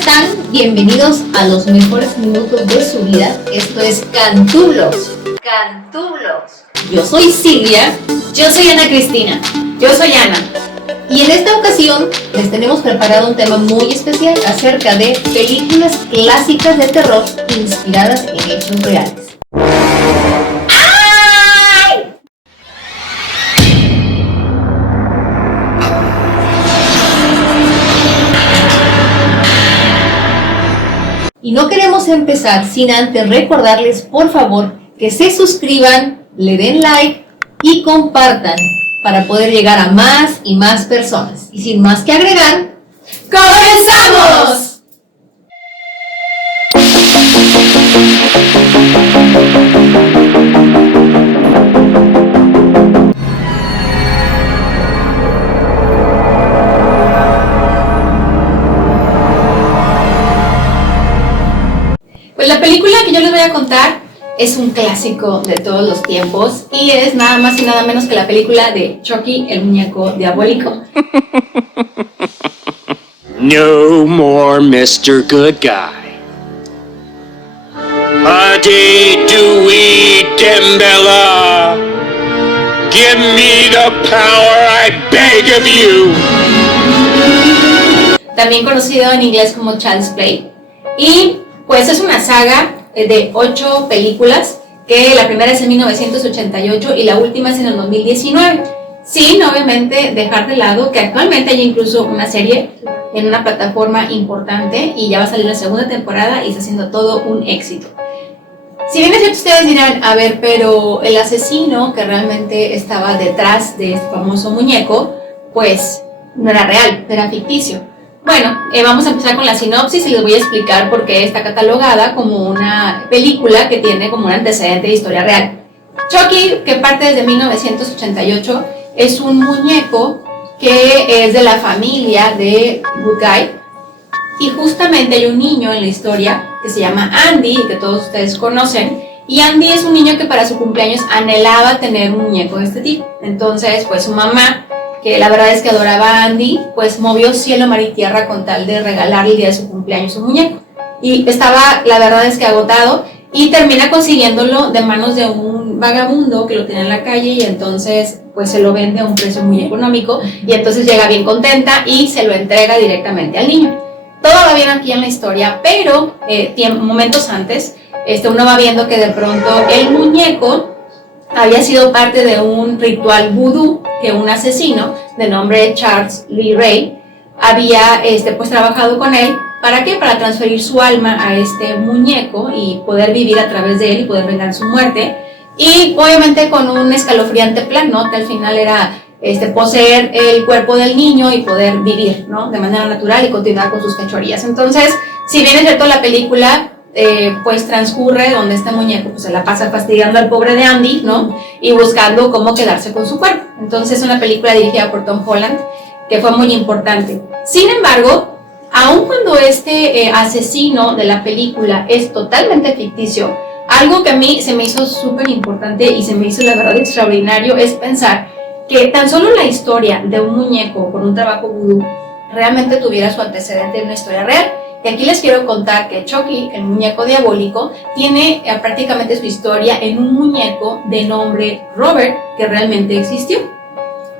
están? Bienvenidos a los mejores minutos de su vida. Esto es Cantublos. Cantublos. Yo soy Silvia. Yo soy Ana Cristina. Yo soy Ana. Y en esta ocasión les tenemos preparado un tema muy especial acerca de películas clásicas de terror inspiradas en hechos reales. Y no queremos empezar sin antes recordarles, por favor, que se suscriban, le den like y compartan para poder llegar a más y más personas. Y sin más que agregar, ¡comenzamos! Pues la película que yo les voy a contar es un clásico de todos los tiempos y es nada más y nada menos que la película de Chucky, el muñeco diabólico. No more Mr. Good Guy. Adi Dewey Dembella. Give me the power, I beg of you. También conocido en inglés como Child's Play. Y pues es una saga de 8 películas, que la primera es en 1988 y la última es en el 2019. Sin obviamente dejar de lado que actualmente hay incluso una serie en una plataforma importante y ya va a salir la segunda temporada y está siendo todo un éxito. Si bien es cierto, ustedes dirán, a ver, pero el asesino que realmente estaba detrás de este famoso muñeco, pues no era real, era ficticio. Bueno, vamos a empezar con la sinopsis y les voy a explicar por qué está catalogada como una película que tiene como un antecedente de historia real. Chucky, que parte desde 1988, es un muñeco que es de la familia de Good Guy. Y justamente hay un niño en la historia que se llama Andy, que todos ustedes conocen. Y Andy es un niño que para su cumpleaños anhelaba tener un muñeco de este tipo. Entonces, pues su mamá, que la verdad es que adoraba a Andy, pues movió cielo, mar y tierra con tal de regalarle el día de su cumpleaños un muñeco. Y estaba, la verdad es que agotado, y termina consiguiéndolo de manos de un vagabundo que lo tiene en la calle, y entonces pues se lo vende a un precio muy económico, y entonces llega bien contenta y se lo entrega directamente al niño. Todo va bien aquí en la historia, pero momentos antes, uno va viendo que de pronto el muñeco había sido parte de un ritual vudú que un asesino de nombre Charles Lee Ray había pues trabajado con él. ¿Para qué? Para transferir su alma a este muñeco y poder vivir a través de él y poder vengar su muerte. Y obviamente con un escalofriante plan, ¿no? Que al final era poseer el cuerpo del niño y poder vivir, ¿no? De manera natural y continuar con sus fechorías. Entonces, si bien es cierto, la película pues transcurre donde este muñeco pues se la pasa fastidiando al pobre de Andy, ¿no? Y buscando cómo quedarse con su cuerpo. Entonces es una película dirigida por Tom Holland que fue muy importante. Sin embargo, aun cuando asesino de la película es totalmente ficticio, algo que a mí se me hizo súper importante y se me hizo la verdad extraordinario es pensar que tan solo la historia de un muñeco con un trabajo vudú realmente tuviera su antecedente en una historia real. Y aquí les quiero contar que Chucky, el muñeco diabólico, tiene prácticamente su historia en un muñeco de nombre Robert, que realmente existió.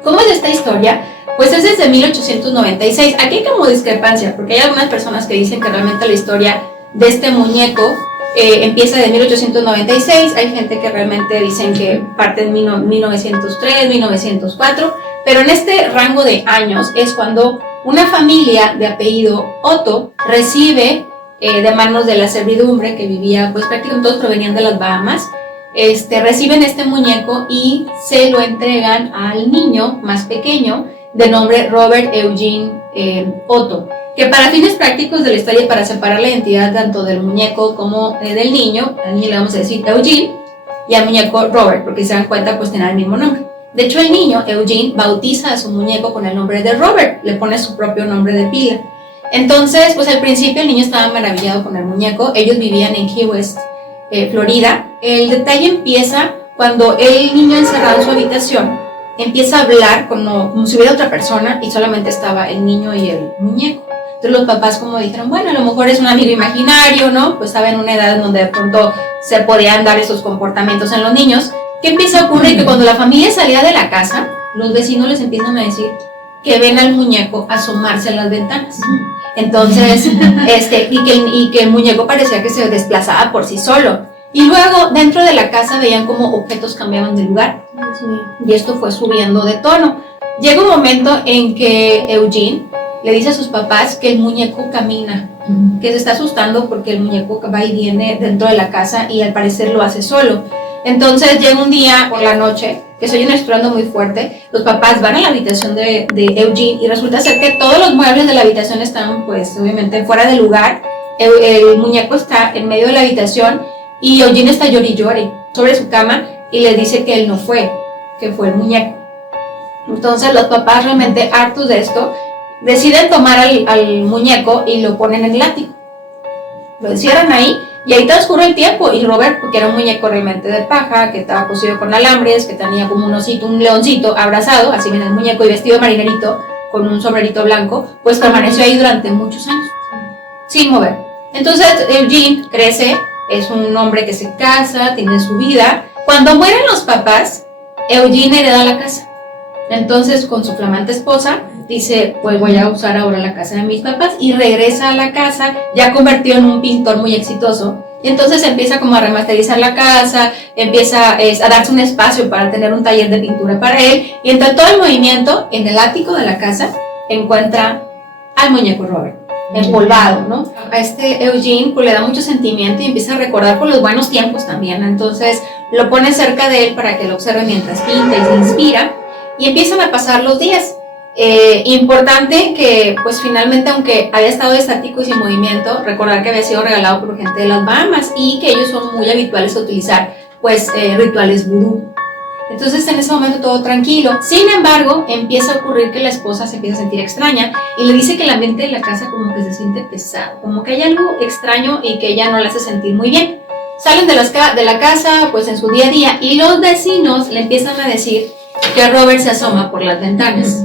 ¿Cómo es esta historia? Pues es desde 1896. Aquí hay como discrepancia, porque hay algunas personas que dicen que realmente la historia de este muñeco empieza de 1896, hay gente que realmente dicen que parte en 1903, 1904, pero en este rango de años es cuando una familia de apellido Otto recibe de manos de la servidumbre que vivía, pues prácticamente todos provenían de las Bahamas, reciben este muñeco y se lo entregan al niño más pequeño de nombre Robert Eugene Otto, que para fines prácticos de la historia, para separar la identidad tanto del muñeco como del niño, al niño le vamos a decir Eugene y al muñeco Robert, porque si se dan cuenta pues tienen el mismo nombre. De hecho, el niño, Eugene, bautiza a su muñeco con el nombre de Robert, le pone su propio nombre de pila. Entonces, pues al principio el niño estaba maravillado con el muñeco. Ellos vivían en Key West, Florida. El detalle empieza cuando el niño, encerrado en su habitación, empieza a hablar como si hubiera otra persona y solamente estaba el niño y el muñeco. Entonces los papás como dijeron, bueno, a lo mejor es un amigo imaginario, ¿no? Pues estaba en una edad en donde de pronto se podían dar esos comportamientos en los niños. ¿Qué empieza a ocurrir? Que cuando la familia salía de la casa, los vecinos les empiezan a decir que ven al muñeco asomarse a las ventanas. Entonces, y que el muñeco parecía que se desplazaba por sí solo. Y luego, dentro de la casa, veían como objetos cambiaban de lugar. Y esto fue subiendo de tono. Llega un momento en que Eugene le dice a sus papás que el muñeco camina, que se está asustando porque el muñeco va y viene dentro de la casa y al parecer lo hace solo. Entonces llega un día por la noche que se oye un estruendo muy fuerte, los papás van a la habitación de Eugene y resulta ser que todos los muebles de la habitación están pues obviamente fuera de lugar, el muñeco está en medio de la habitación y Eugene está llori llori sobre su cama y le dice que él no fue, que fue el muñeco. Entonces los papás realmente hartos de esto deciden tomar al muñeco y lo ponen en el ático, lo encierran ahí. Y ahí transcurre el tiempo y Robert, porque era un muñeco realmente de paja, que estaba cosido con alambres, que tenía como un osito, un leoncito abrazado, así viene el muñeco y vestido de marinerito, con un sombrerito blanco, pues permaneció ahí durante muchos años, sin mover. Entonces Eugene crece, es un hombre que se casa, tiene su vida. Cuando mueren los papás, Eugene hereda la casa. Entonces con su flamante esposa dice, pues voy a usar ahora la casa de mis papás y regresa a la casa, ya convertido en un pintor muy exitoso. Y entonces empieza como a remasterizar la casa, empieza a darse un espacio para tener un taller de pintura para él y entre todo el movimiento, en el ático de la casa, encuentra al muñeco Robert, empolvado, ¿no? A Eugene pues le da mucho sentimiento y empieza a recordar por los buenos tiempos también. Entonces lo pone cerca de él para que lo observe mientras pinta y se inspira y empiezan a pasar los días. Importante que pues finalmente aunque haya estado estático y sin movimiento, recordar que había sido regalado por gente de las Bahamas y que ellos son muy habituales a utilizar pues rituales vudú. Entonces en ese momento todo tranquilo. Sin embargo, empieza a ocurrir que la esposa se empieza a sentir extraña y le dice que el ambiente de la casa como que se siente pesado, como que hay algo extraño y que ella no la hace sentir muy bien. Salen de la casa pues en su día a día y los vecinos le empiezan a decir que Robert se asoma por las ventanas,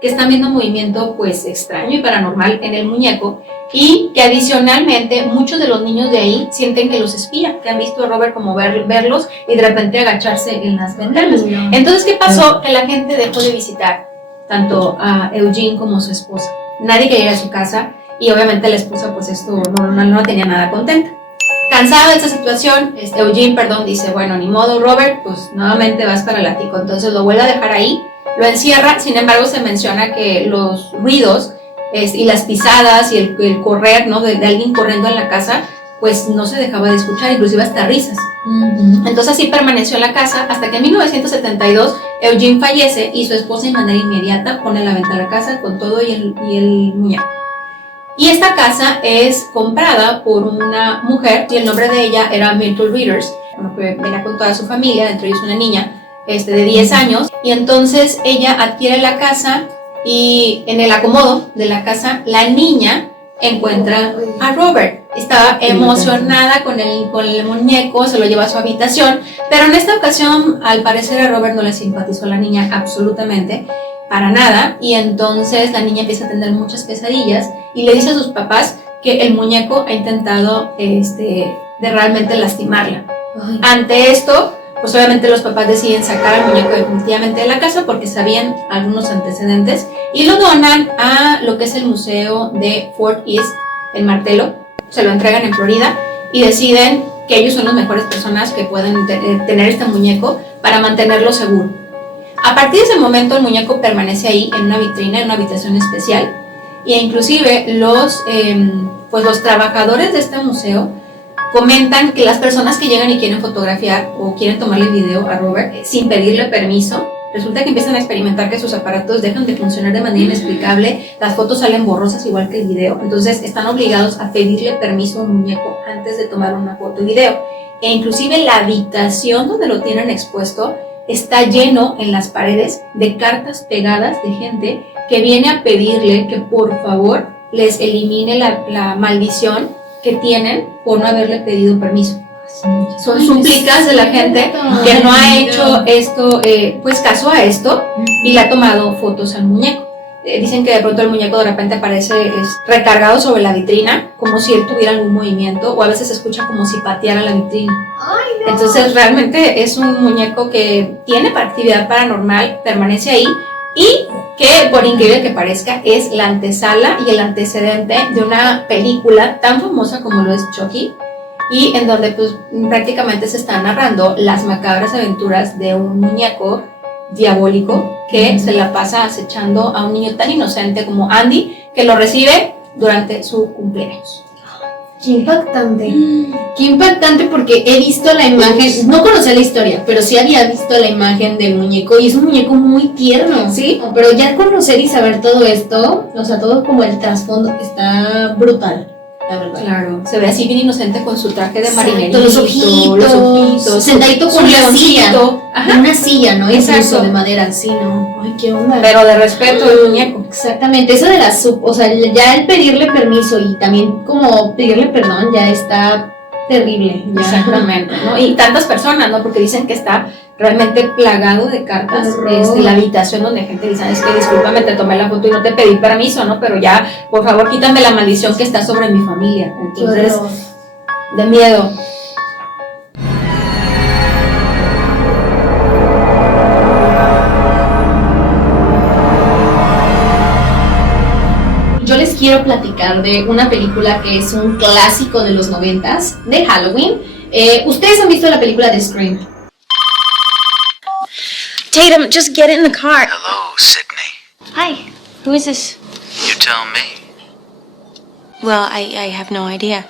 que están viendo un movimiento pues extraño y paranormal en el muñeco y que adicionalmente muchos de los niños de ahí sienten que los espía, que han visto a Robert como verlos y de repente agacharse en las ventanas. Entonces, ¿qué pasó? Que la gente dejó de visitar tanto a Eugene como a su esposa. Nadie quería ir a su casa y obviamente la esposa pues esto no tenía nada contenta. Cansada de esta situación, Eugene, dice, bueno, ni modo Robert, pues nuevamente vas para el ático. Entonces lo vuelve a dejar ahí, lo encierra, sin embargo se menciona que los ruidos y las pisadas y el correr, ¿no? de alguien corriendo en la casa, pues no se dejaba de escuchar, inclusive hasta risas. Entonces así permaneció en la casa hasta que en 1972 Eugene fallece y su esposa de manera inmediata pone a la venta la casa con todo y el muñeco. Y esta casa es comprada por una mujer y el nombre de ella era Myrtle Readers, que venía con toda su familia, dentro de ellos una niña de 10 años, y entonces ella adquiere la casa y en el acomodo de la casa la niña encuentra a Robert. Estaba emocionada con el muñeco, se lo lleva a su habitación, pero en esta ocasión al parecer a Robert no le simpatizó a la niña absolutamente, para nada, y entonces la niña empieza a tener muchas pesadillas y le dice a sus papás que el muñeco ha intentado de realmente lastimarla. Ante esto, pues obviamente los papás deciden sacar al muñeco definitivamente de la casa porque sabían algunos antecedentes y lo donan a lo que es el museo de Fort East en Martello, se lo entregan en Florida y deciden que ellos son las mejores personas que pueden tener este muñeco para mantenerlo seguro. A partir de ese momento el muñeco permanece ahí en una vitrina, en una habitación especial e inclusive los trabajadores de este museo comentan que las personas que llegan y quieren fotografiar o quieren tomarle video a Robert sin pedirle permiso, resulta que empiezan a experimentar que sus aparatos dejan de funcionar de manera inexplicable, las fotos salen borrosas igual que el video, entonces están obligados a pedirle permiso a un muñeco antes de tomar una foto y video. E inclusive la habitación donde lo tienen expuesto está lleno en las paredes de cartas pegadas de gente que viene a pedirle que por favor les elimine la maldición que tienen por no haberle pedido permiso. Son súplicas de la gente que no ha hecho esto, pues caso a esto y le ha tomado fotos al muñeco. Dicen que de pronto el muñeco de repente aparece recargado sobre la vitrina, como si él tuviera algún movimiento, o a veces se escucha como si pateara la vitrina. Ay, no. Entonces realmente es un muñeco que tiene actividad paranormal, permanece ahí, y que, por increíble que parezca, es la antesala y el antecedente de una película tan famosa como lo es Chucky, y en donde pues prácticamente se están narrando las macabras aventuras de un muñeco diabólico que se la pasa acechando a un niño tan inocente como Andy, que lo recibe durante su cumpleaños. Qué impactante porque he visto la imagen, no conocía la historia, pero sí había visto la imagen del muñeco y es un muñeco muy tierno, ¿Sí? pero ya conocer y saber todo esto, o sea, todo como el trasfondo está brutal, la verdad. Claro, se ve así bien inocente con su traje de Exacto, marinerito, los ojitos, sentadito su con una silla, leoncito. Ajá. una silla, ¿no? Exacto. Incluso de madera, sí, ¿no? Ay, qué onda. Pero de respeto del muñeco. Exactamente, eso de o sea, ya el pedirle permiso y también como pedirle perdón ya está terrible. Ya. Exactamente, ¿no? Y tantas personas, ¿no? Porque dicen que está realmente plagado de cartas. Horror. La habitación donde gente dice, es que discúlpame, te tomé la foto y no te pedí permiso, ¿no? Pero ya, por favor, quítame la maldición que está sobre mi familia. Qué Entonces, horror. de miedo. Yo les quiero platicar de una película que es un clásico de los 90s, de Halloween. Ustedes han visto la película de Scream. Tatum, just get in the car. Hello, Sydney. Hi, who is this? You tell me. Well, I have no idea.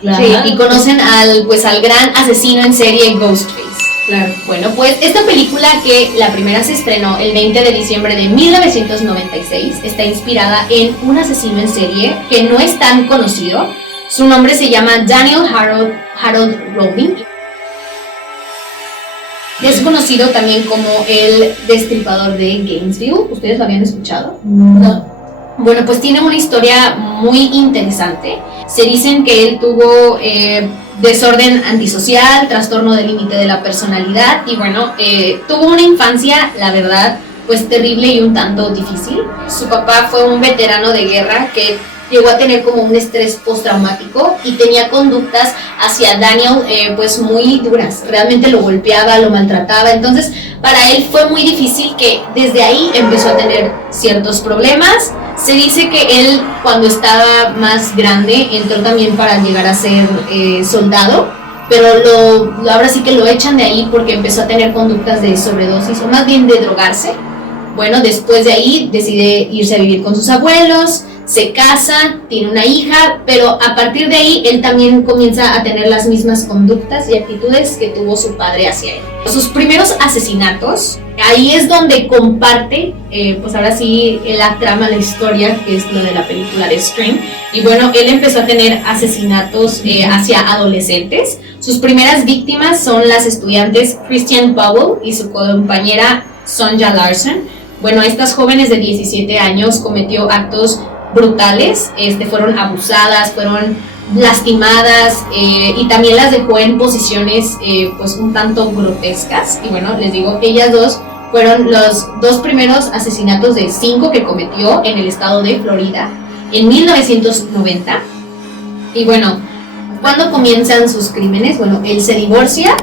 Claro. Sí. Y conocen al gran asesino en serie Ghostface. Claro. Bueno, pues esta película, que la primera se estrenó el 20 de diciembre de 1996, está inspirada en un asesino en serie que no es tan conocido. Su nombre se llama Daniel Harold Robin. Es conocido también como el Destripador de Gainesville. ¿Ustedes lo habían escuchado? No. Bueno, pues tiene una historia muy interesante. Se dicen que él tuvo desorden antisocial, trastorno del límite de la personalidad y bueno, tuvo una infancia, la verdad, pues terrible y un tanto difícil. Su papá fue un veterano de guerra que llegó a tener como un estrés postraumático y tenía conductas hacia Daniel pues muy duras. Realmente lo golpeaba, lo maltrataba. Entonces para él fue muy difícil, que desde ahí empezó a tener ciertos problemas. Se dice que él, cuando estaba más grande, entró también para llegar a ser soldado, pero ahora sí que lo echan de ahí porque empezó a tener conductas de sobredosis, o más bien de drogarse. Bueno, después de ahí decide irse a vivir con sus abuelos, se casa, tiene una hija, pero a partir de ahí él también comienza a tener las mismas conductas y actitudes que tuvo su padre hacia él. Sus primeros asesinatos, ahí es donde comparte, pues ahora sí, la trama, la historia, que es lo de la película de Scream. Y bueno, él empezó a tener asesinatos hacia adolescentes. Sus primeras víctimas son las estudiantes Christian Powell y su compañera Sonja Larson. Bueno, estas jóvenes de 17 años cometió actos brutales, fueron abusadas, fueron lastimadas y también las dejó en posiciones pues un tanto grotescas. Y bueno, les digo, ellas dos fueron los dos primeros asesinatos de 5 que cometió en el estado de Florida en 1990. Y bueno, ¿cuándo comienzan sus crímenes? Bueno, él se divorcia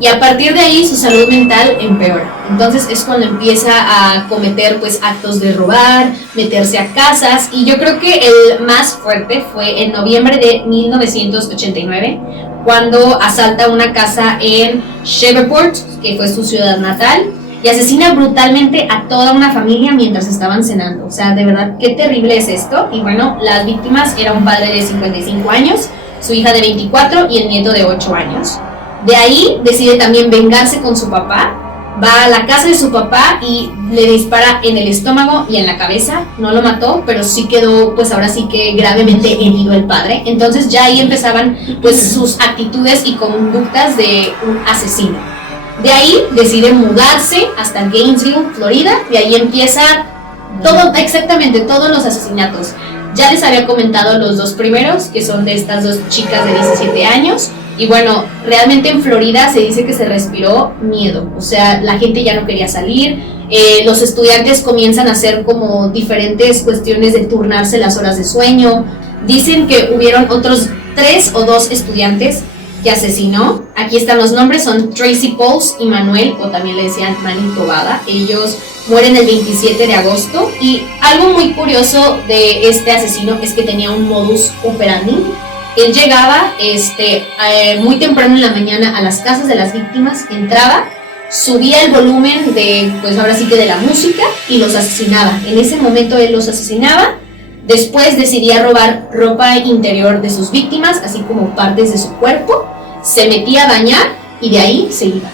y a partir de ahí su salud mental empeora. Entonces es cuando empieza a cometer pues actos de robar, meterse a casas, y yo creo que el más fuerte fue en noviembre de 1989, cuando asalta una casa en Shreveport, que fue su ciudad natal, y asesina brutalmente a toda una familia mientras estaban cenando. O sea, de verdad, qué terrible es esto. Y bueno, las víctimas eran un padre de 55 años, su hija de 24 y el nieto de 8 años. De ahí decide también vengarse con su papá, va a la casa de su papá y le dispara en el estómago y en la cabeza. No lo mató, pero sí quedó pues ahora sí que gravemente herido el padre. Entonces ya ahí empezaban pues sus actitudes y conductas de un asesino. De ahí decide mudarse hasta Gainesville, Florida, y ahí empieza todo, exactamente todos los asesinatos. Ya les había comentado los dos primeros, que son de estas dos chicas de 17 años. Y bueno, realmente en Florida se dice que se respiró miedo. O sea, la gente ya no quería salir. Los estudiantes comienzan a hacer como diferentes cuestiones de turnarse las horas de sueño. Dicen que hubieron otros 3 o 2 estudiantes que asesinó. Aquí están los nombres, son Tracy Pauls y Manuel, o también le decían Manny Tobada. Ellos mueren el 27 de agosto. Y algo muy curioso de este asesino es que tenía un modus operandi. Él llegaba muy temprano en la mañana a las casas de las víctimas, entraba, subía el volumen de, pues ahora sí que de la música, y los asesinaba. En ese momento él los asesinaba. Después decidía robar ropa interior de sus víctimas, así como partes de su cuerpo. Se metía a bañar y de ahí se iba.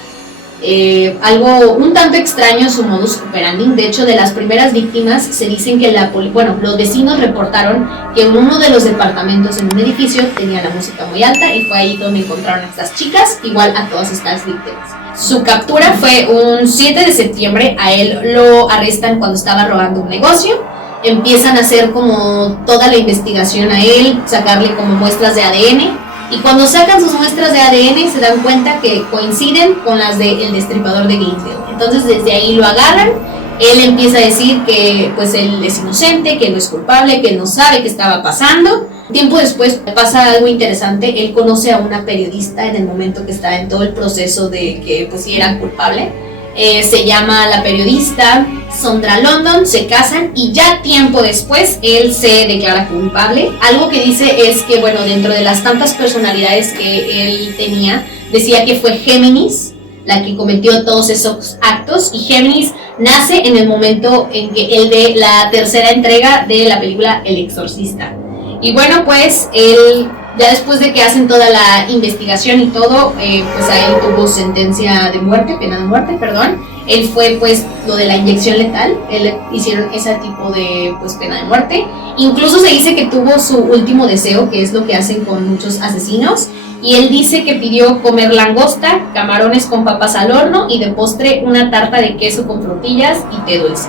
Algo un tanto extraño su modus operandi. De hecho, de las primeras víctimas se dicen que los vecinos reportaron que en uno de los departamentos en un edificio tenía la música muy alta, y fue ahí donde encontraron a estas chicas, igual a todas estas víctimas. Su captura fue un 7 de septiembre. A él lo arrestan cuando estaba robando un negocio. Empiezan a hacer como toda la investigación a él, sacarle como muestras de ADN, y cuando sacan sus muestras de ADN se dan cuenta que coinciden con las del destripador de Gainesville. Entonces desde ahí lo agarran. Él empieza a decir que pues él es inocente, que no es culpable, que no sabe qué estaba pasando. Tiempo después pasa algo interesante. Él conoce a una periodista en el momento que está en todo el proceso de que pues sí era culpable. Se llama la periodista Sondra London, se casan y ya tiempo después él se declara culpable. Algo que dice es que, bueno, dentro de las tantas personalidades que él tenía, decía que fue Géminis la que cometió todos esos actos, y Géminis nace en el momento en que él ve la tercera entrega de la película El Exorcista. Y bueno, pues él, ya después de que hacen toda la investigación y todo, pues a él tuvo sentencia de muerte, pena de muerte, perdón. Él fue pues lo de la inyección letal, él hicieron ese tipo de pues pena de muerte. Incluso se dice que tuvo su último deseo, que es lo que hacen con muchos asesinos. Y él dice que pidió comer langosta, camarones con papas al horno y de postre una tarta de queso con frutillas y té dulce.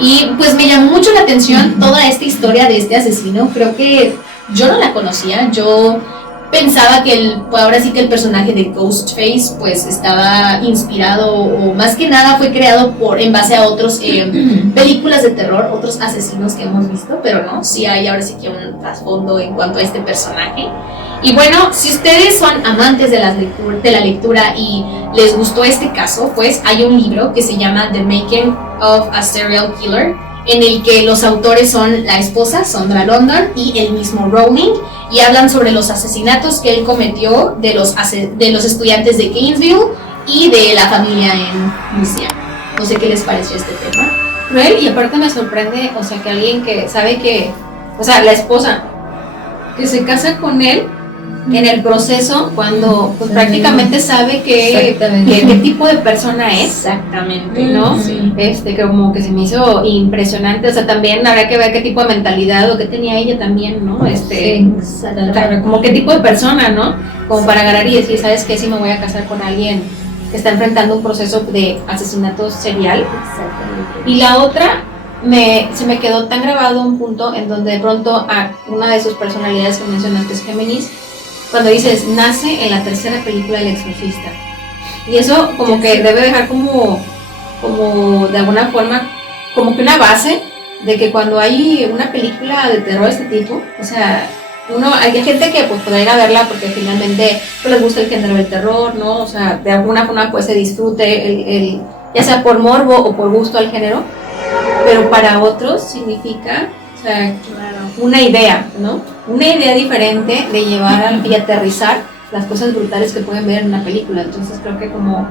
Y pues me llamó mucho la atención toda esta historia de este asesino. Creo que yo no la conocía. Yo pensaba que ahora sí que el personaje de Ghostface pues estaba inspirado, o más que nada fue creado en base a otros películas de terror, otros asesinos que hemos visto, pero no, sí hay ahora sí que un trasfondo en cuanto a este personaje. Y bueno, si ustedes son amantes de la lectura y les gustó este caso, pues hay un libro que se llama The Making of a Serial Killer, en el que los autores son la esposa, Sondra London, y el mismo Rowling, y hablan sobre los asesinatos que él cometió de los estudiantes de Gainesville y de la familia en Luisiana. No sé qué les pareció este tema. Cruel, y aparte me sorprende, o sea, que alguien que sabe que, o sea, la esposa que se casa con él en el proceso, cuando pues, prácticamente sabe qué tipo de persona es. Exactamente, ¿no? Sí. Como que se me hizo impresionante. O sea, también habrá que ver qué tipo de mentalidad o qué tenía ella también, ¿no? Sí, exactamente. Como qué tipo de persona, ¿no? Como para agarrar y decir, ¿sabes qué? Si me voy a casar con alguien que está enfrentando un proceso de asesinato serial. Exactamente. Y la otra, se me quedó tan grabado un punto en donde de pronto a una de sus personalidades que mencionaste es Géminis, cuando dices, nace en la tercera película del Exorcista. Y eso como que debe dejar como de alguna forma, como que una base de que cuando hay una película de terror de este tipo, o sea, hay gente que pues podrá ir a verla porque finalmente pues, les gusta el género del terror, ¿no? O sea, de alguna forma pues se disfrute ya sea por morbo o por gusto al género, pero para otros significa, o sea, una idea, ¿no? Una idea diferente de llevar y aterrizar las cosas brutales que pueden ver en una película. Entonces creo que como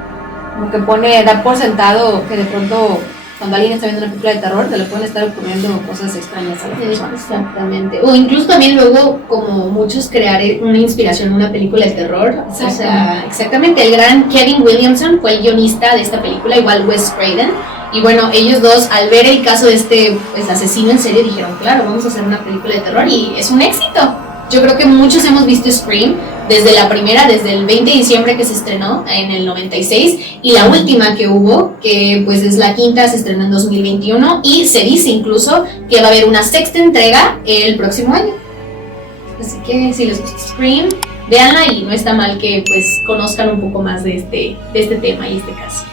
que da por sentado que de pronto cuando alguien está viendo una película de terror se le pueden estar ocurriendo cosas extrañas a la persona. Exactamente. O incluso también luego, como muchos, crear una inspiración en una película de terror. O sea, exactamente. El gran Kevin Williamson fue el guionista de esta película, igual Wes Craven. Y bueno, ellos dos, al ver el caso de este pues, asesino en serie, dijeron, claro, vamos a hacer una película de terror, y es un éxito. Yo creo que muchos hemos visto Scream, desde la primera, desde el 20 de diciembre que se estrenó en el 96, y la última que hubo, que pues es la quinta, se estrenó en 2021, y se dice incluso que va a haber una sexta entrega el próximo año. Así que si les gusta Scream, véanla, y no está mal que pues conozcan un poco más de este tema y este caso.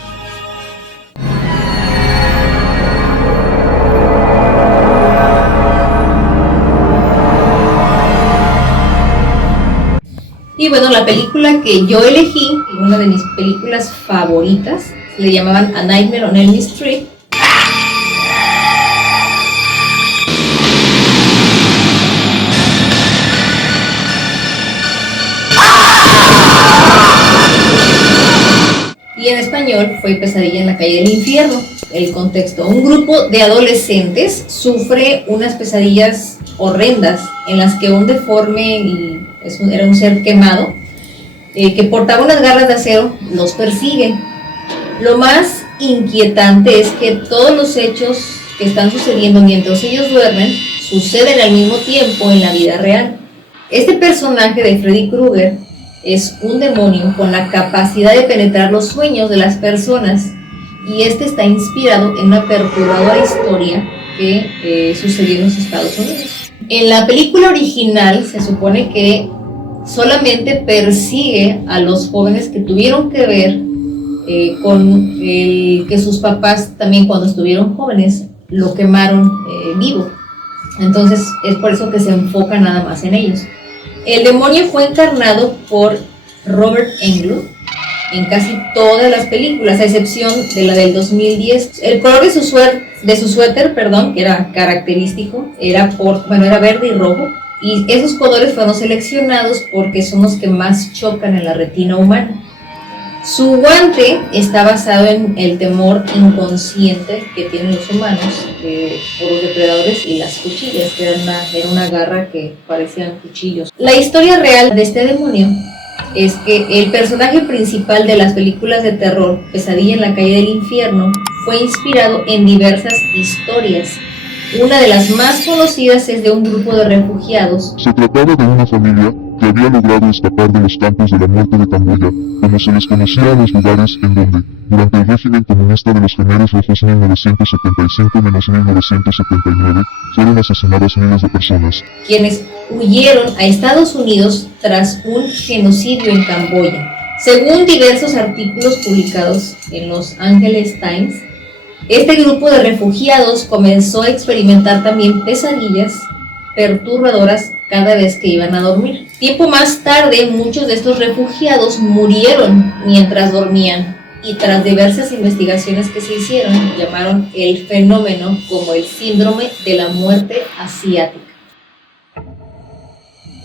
Y bueno, la película que yo elegí, una de mis películas favoritas, le llamaban A Nightmare on Elm Street. Y en español fue Pesadilla en la calle del infierno. El contexto: un grupo de adolescentes sufre unas pesadillas horrendas en las que un deforme, era un ser quemado, que portaba unas garras de acero, los persigue. Lo más inquietante es que todos los hechos que están sucediendo mientras ellos duermen suceden al mismo tiempo en la vida real. Este personaje de Freddy Krueger es un demonio con la capacidad de penetrar los sueños de las personas, y este está inspirado en una perturbadora historia que sucedió en los Estados Unidos. En la película original se supone que solamente persigue a los jóvenes que tuvieron que ver con el que sus papás también, cuando estuvieron jóvenes, lo quemaron vivo. Entonces es por eso que se enfoca nada más en ellos. El demonio fue encarnado por Robert Englund en casi todas las películas, a excepción de la del 2010. El color de su suéter, que era característico, era verde y rojo, y esos colores fueron seleccionados porque son los que más chocan en la retina humana. Su guante está basado en el temor inconsciente que tienen los humanos por los depredadores y las cuchillas, que era una garra que parecían cuchillos. La historia real de este demonio es que el personaje principal de las películas de terror, Pesadilla en la calle del infierno, fue inspirado en diversas historias. Una de las más conocidas es de un grupo de refugiados. Se trataba de una familia que había logrado escapar de los campos de la muerte de Camboya, como se les conocía a los lugares en donde, durante el régimen comunista de los Khmeres Rojos 1975-1979, fueron asesinadas miles de personas, quienes huyeron a Estados Unidos tras un genocidio en Camboya. Según diversos artículos publicados en Los Angeles Times, este grupo de refugiados comenzó a experimentar también pesadillas perturbadoras cada vez que iban a dormir. Tiempo más tarde, muchos de estos refugiados murieron mientras dormían, y tras diversas investigaciones que se hicieron, llamaron el fenómeno como el síndrome de la muerte asiática.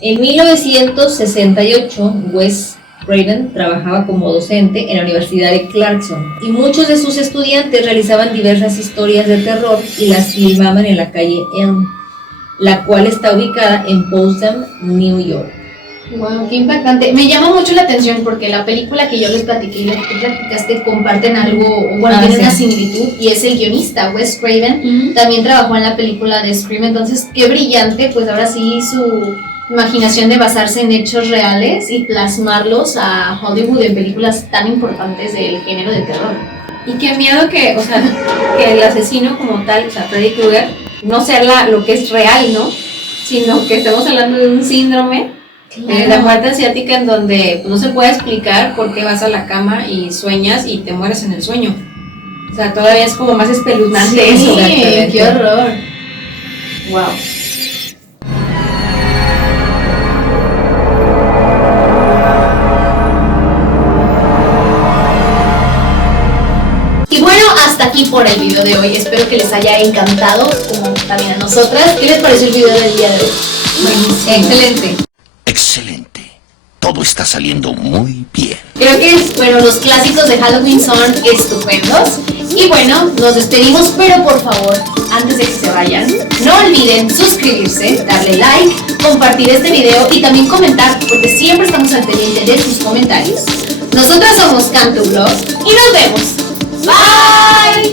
En 1968, Wes Craven trabajaba como docente en la Universidad de Clarkson, y muchos de sus estudiantes realizaban diversas historias de terror y las filmaban en la calle Elm, la cual está ubicada en Potsdam, New York. Wow, qué impactante. Me llama mucho la atención porque la película que yo les platiqué y la que tú platicaste comparten algo, tienen una similitud, y es el guionista, Wes Craven. También trabajó en la película de Scream, entonces qué brillante, pues ahora sí su imaginación de basarse en hechos reales y plasmarlos a Hollywood en películas tan importantes del género de terror. Y qué miedo que el asesino como tal, Freddy Krueger, no sea lo que es real, ¿no? Sino que estemos hablando de un síndrome de la muerte asiática en donde no se puede explicar por qué vas a la cama y sueñas y te mueres en el sueño. O sea, todavía es como más espeluznante eso. Qué horror. Wow. Y bueno, hasta aquí por el video de hoy. Espero que les haya encantado, como también a nosotras. ¿Qué les pareció el video del día de hoy? Buenísimo. Excelente. Excelente. Todo está saliendo muy bien. Creo que los clásicos de Halloween son estupendos. Y bueno, nos despedimos, pero por favor, antes de que se vayan, no olviden suscribirse, darle like, compartir este video y también comentar, porque siempre estamos al pendiente de sus comentarios. Nosotras somos Canto Vlogs y nos vemos. Bye!